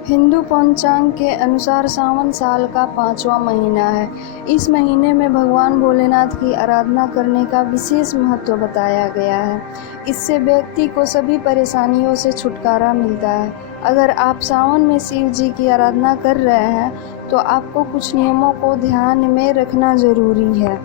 हिंदू पंचांग के अनुसार सावन साल का 5वां महीना है। इस महीने में भगवान भोलेनाथ की आराधना करने का विशेष महत्व बताया गया है। इससे व्यक्ति को सभी परेशानियों से छुटकारा मिलता है। अगर आप सावन में शिव जी की आराधना कर रहे हैं तो आपको कुछ नियमों को ध्यान में रखना जरूरी है।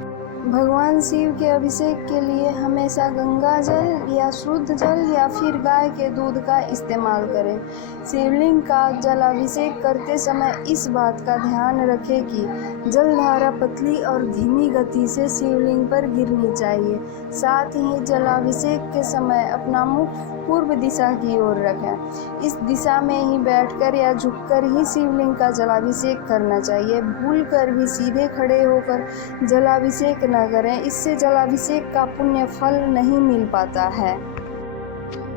भगवान शिव के अभिषेक के लिए हमेशा गंगा जल या शुद्ध जल या फिर गाय के दूध का इस्तेमाल करें। शिवलिंग का जलाभिषेक करते समय इस बात का ध्यान रखें कि जलधारा पतली और धीमी गति से शिवलिंग पर गिरनी चाहिए। साथ ही जलाभिषेक के समय अपना मुख पूर्व दिशा की ओर रखें। इस दिशा में ही बैठकर या झुककर ही शिवलिंग का जलाभिषेक करना चाहिए। भूलकर भी सीधे खड़े होकर जलाभिषेक न करें, इससे जलाभिषेक का पुण्य फल नहीं मिल पाता है।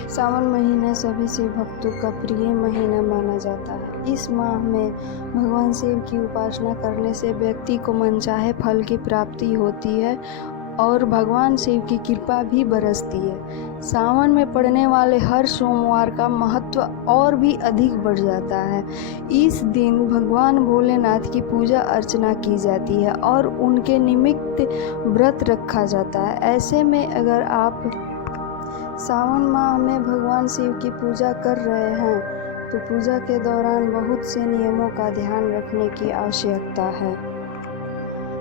सावन महीने सभी शिव भक्तों का प्रिय महीना माना जाता है। इस माह में भगवान शिव की उपासना करने से व्यक्ति को मनचाहे फल की प्राप्ति होती है और भगवान शिव की कृपा भी बरसती है। सावन में पड़ने वाले हर सोमवार का महत्व और भी अधिक बढ़ जाता है। इस दिन भगवान भोलेनाथ की पूजा अर्चना की जाती है और उनके निमित्त व्रत रखा जाता है। ऐसे में अगर आप सावन माह में भगवान शिव की पूजा कर रहे हैं तो पूजा के दौरान बहुत से नियमों का ध्यान रखने की आवश्यकता है।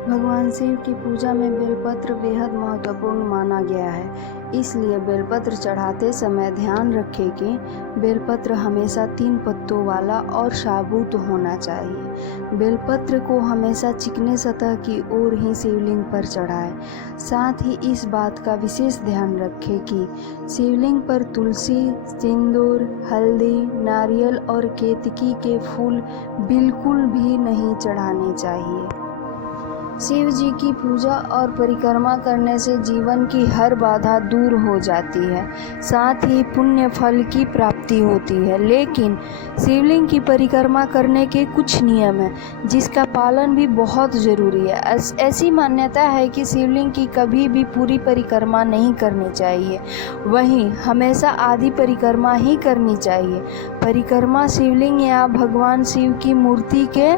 भगवान शिव की पूजा में बेलपत्र बेहद महत्वपूर्ण माना गया है। इसलिए बेलपत्र चढ़ाते समय ध्यान रखें कि बेलपत्र हमेशा 3 पत्तों वाला और साबुत होना चाहिए। बेलपत्र को हमेशा चिकने सतह की ओर ही शिवलिंग पर चढ़ाएं। साथ ही इस बात का विशेष ध्यान रखें कि शिवलिंग पर तुलसी, सिंदूर, हल्दी, नारियल और केतकी के फूल बिल्कुल भी नहीं चढ़ाने चाहिए। शिव जी की पूजा और परिक्रमा करने से जीवन की हर बाधा दूर हो जाती है, साथ ही पुण्य फल की प्राप्ति होती है। लेकिन शिवलिंग की परिक्रमा करने के कुछ नियम हैं जिसका पालन भी बहुत ज़रूरी है। ऐसी मान्यता है कि शिवलिंग की कभी भी पूरी परिक्रमा नहीं करनी चाहिए, वहीं हमेशा आधी परिक्रमा ही करनी चाहिए। परिक्रमा शिवलिंग या भगवान शिव की मूर्ति के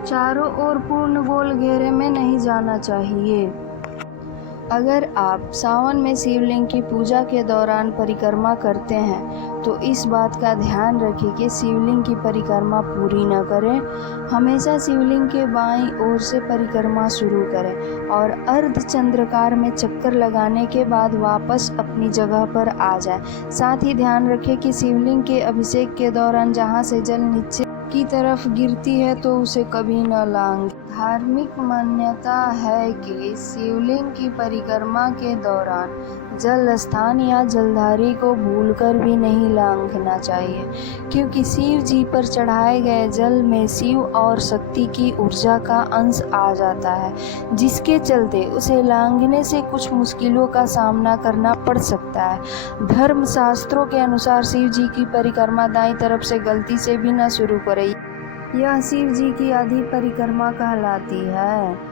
चारों ओर पूर्ण गोल घेरे में नहीं जाना चाहिए। अगर आप सावन में शिवलिंग की पूजा के दौरान परिक्रमा करते हैं तो इस बात का ध्यान रखें कि शिवलिंग की परिक्रमा पूरी न करें। हमेशा शिवलिंग के बाईं ओर से परिक्रमा शुरू करें और अर्धचंद्राकार में चक्कर लगाने के बाद वापस अपनी जगह पर आ जाएं। साथ ही ध्यान रखें कि शिवलिंग के अभिषेक के दौरान जहां से जल नीचे की तरफ गिरती है तो उसे कभी न लांघें। धार्मिक मान्यता है कि शिवलिंग की परिक्रमा के दौरान जल स्थान या जलधारी को भूलकर भी नहीं लांघना चाहिए, क्योंकि शिव जी पर चढ़ाए गए जल में शिव और शक्ति की ऊर्जा का अंश आ जाता है, जिसके चलते उसे लांघने से कुछ मुश्किलों का सामना करना पड़ सकता है। धर्म शास्त्रों के अनुसार शिव जी की परिक्रमा दाईं तरफ से गलती से भी न शुरू करें। यह शिव जी की आधी परिक्रमा कहलाती है।